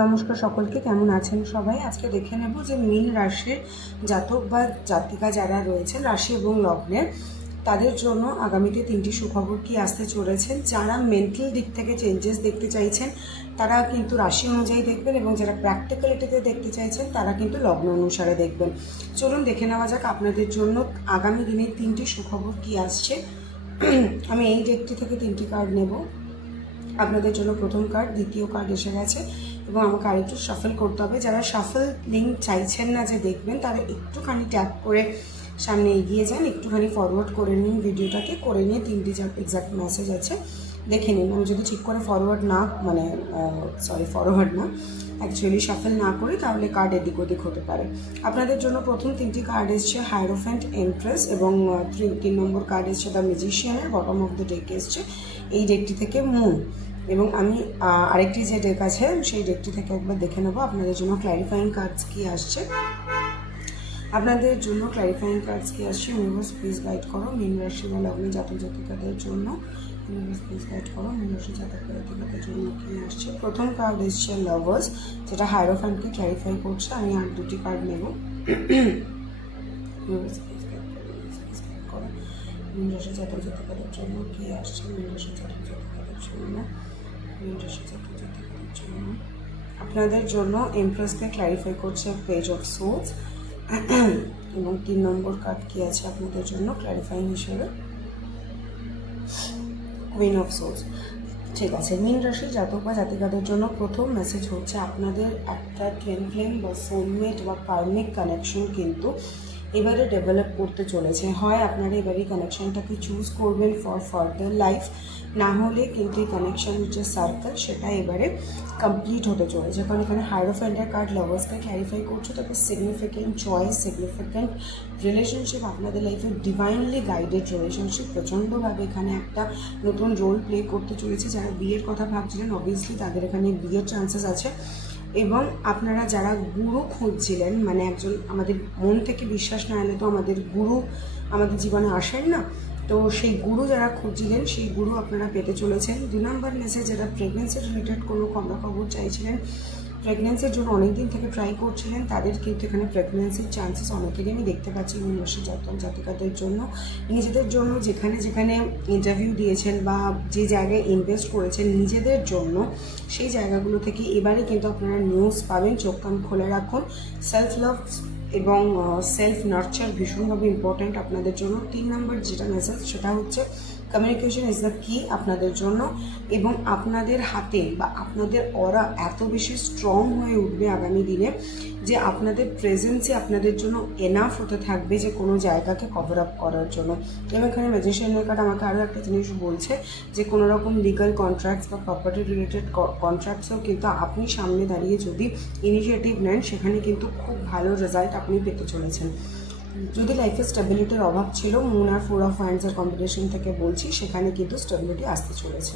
নমস্কার সকলকে, কেমন আছেন সবাই? আজকে দেখে নেব যে মীন রাশির জাতক বা জাতিকা যারা রয়েছেন রাশি এবং লগ্নের, তাদের জন্য আগামীতে তিনটি সুখবর কি আসতে চলেছেন যারা মেন্টাল দিক থেকে চেঞ্জেস দেখতে চাইছেন, তারা কিন্তু রাশি অনুযায়ী দেখবেন এবং যারা প্র্যাকটিক্যালিটিতে দেখতে চাইছেন, তারা কিন্তু লগ্ন অনুসারে দেখবেন। চলুন দেখে নেওয়া যাক আপনাদের জন্য আগামী দিনে তিনটি সুখবর কি আসছে। আমি এই ডেকটি থেকে তিনটি কার্ড নেব। আপনাদের জন্য প্রথম কার্ড দ্বিতীয় কার্ড এসে গেছে। এবং আমাকে আরেকটু শাফল করতে হবে। যারা শাফল লিঙ্ক চাইছেন না যে দেখবেন, তারা একটুখানি ট্যাপ করে সামনে এগিয়ে যান, একটুখানি ফরওয়ার্ড করে নিন ভিডিওটাকে, করে নিয়ে তিনটি যা এক্সাক্ট মেসেজ আছে দেখে নিন। আমি যদি ঠিক করে ফরওয়ার্ড না মানে সরি ফরওয়ার্ড না অ্যাকচুয়ালি শাফল না করি, তাহলে কার্ড এদিক ওদিক হতে পারে। আপনাদের জন্য প্রথম তিনটি কার্ড এসছে হাইরোফ্যান্ট এন্ট্রেস এবং তিন নম্বর কার্ড এসছে দ্য মিউজিশিয়ানের বটম অফ দ্য ডেক এসছে এই ডেকটি থেকে মুন এবং আমি আরেকটি যে ডেক আছে, সেই ডেকটি থেকে একবার দেখে নেব। আপনাদের জন্য ক্ল্যারিফাইং কার্ডস কি আসছে? আপনাদের জন্য ক্ল্যারিফাইং কার্ডস কি আসছে? ইউনিভার্স প্লিজ গাইড করো। মীন রাশি বা লগ্নে জাতক জাতিকাদের জন্য ইউনিভার্স প্লিজ গাইড করো। মীন রাশি জাতক জাতিকাদের জন্য কি আসছে? প্রথম কার্ড এসছে লাভার্স যেটা হাইরোফ্যান্টকে ক্ল্যারিফাই করছে। আমি আর দুটি কার্ড নেব। ইউনিভার্স প্লিজ মীন রাশি জাতক জাতিকাদের জন্য কি আসছে? মীন রাশি জাতক জাতিকাদের জন্য। মীন রাশি জাতক জাতিকাদের জন্য। আপনাদের জন্য এমপ্রেসকে ক্ল্যারিফাই করছে পেজ অফ সোর্স এবং তিন নম্বর কার্ড কি আছে আপনাদের জন্য ক্ল্যারিফাইং হিসেবে? কুইন অফ সোর্স ঠিক আছে, মীন রাশি জাতক বা জাতিকাদের জন্য প্রথম মেসেজ হচ্ছে আপনাদের একটা ট্রেন ফ্লেম বা সোলমেট বা কার্মিক কানেকশন কিন্তু এবারে ডেভেলপ করতে চলেছে। হয় আপনারা এবারে কানেকশনটাকে চুজ করবেন ফর ফার্দার লাইফ না হলে কিন্তু এই কানেকশনের যে সার্কেল সেটা এবারে কমপ্লিট হতে চলেছে। কারণ এখানে হাইরোফ্যান্ডার কার্ড লাভার্সকে ক্যারিফাই করছে তবে সিগনিফিকেন্ট চয়েস সিগনিফিকেন্ট রিলেশনশিপ আপনাদের লাইফে ডিভাইনলি গাইডেড রিলেশনশিপ প্রচণ্ডভাবে এখানে একটা নতুন রোল প্লে করতে চলেছে। যারা বিয়ের কথা ভাবছিলেন অবভিয়াসলি তাদের এখানে বিয়ের চান্সেস আছে। এবং আপনারা যারা গুরু খুঁজছিলেন মানে একজন আমাদের মন থেকে বিশ্বাস না এলে তো আমাদের গুরু আমাদের জীবনে আসেন না, তো সেই গুরু যারা খুঁজছিলেন, সেই গুরু আপনারা পেতে চলেছেন। দু নম্বর মেসেজ যারা প্রেগনেন্সি রিলেটেড কোনো খবরাখবর চাইছিলেন প্রেগনেন্সির জন্য অনেক দিন থেকে ট্রাই করছিলেন তাদের কিন্তু এখানে প্রেগনেন্সির চান্সেস অনেকেরই আমি দেখতে পাচ্ছি মনুষ্য জাতক জাতিকাদের জন্য। নিজেদের জন্য যেখানে যেখানে ইন্টারভিউ দিয়েছেন বা যে জায়গায় ইনভেস্ট করেছেন নিজেদের জন্য, সেই জায়গাগুলো থেকে এবারে কিন্তু আপনারা নিউজ পাবেন। চোখ কান খুলে রাখুন। সেলফ লাভ এবং সেলফ নার্চার ভীষণভাবে ইম্পর্ট্যান্ট আপনাদের জন্য। তিন নম্বর যেটা মেসেজ সেটা হচ্ছে কমিউনিকেশন ইজ দ্য কি আপনাদের জন্য এবং আপনাদের হাতে বা আপনাদের অরা এত বেশি স্ট্রং হয়ে উঠবে আগামী দিনে যে আপনাদের প্রেজেন্সই আপনাদের জন্য এনাফ হতে থাকবে যে কোনো জায়গাকে কভার আপ করার জন্য। এবং এখানে ম্যাজিশিয়ানের কার্ড আমাকে আরও একটা জিনিস বলছে যে কোনো রকম লিগাল কন্ট্রাক্টস বা প্রপার্টি রিলেটেড কন্ট্রাক্টসও কিন্তু আপনি সামনে দাঁড়িয়ে যদি ইনিশিয়েটিভ নেন, সেখানে কিন্তু খুব ভালো রেজাল্ট আপনি পেতে চলেছেন। যদি লাইফে স্টেবিলিটির অভাব ছিল মুন আর ফোর অফ হ্যান্ডসের কম্পিটিশন থেকে বলছি, সেখানে কিন্তু স্টেবিলিটি আসতে চলেছে।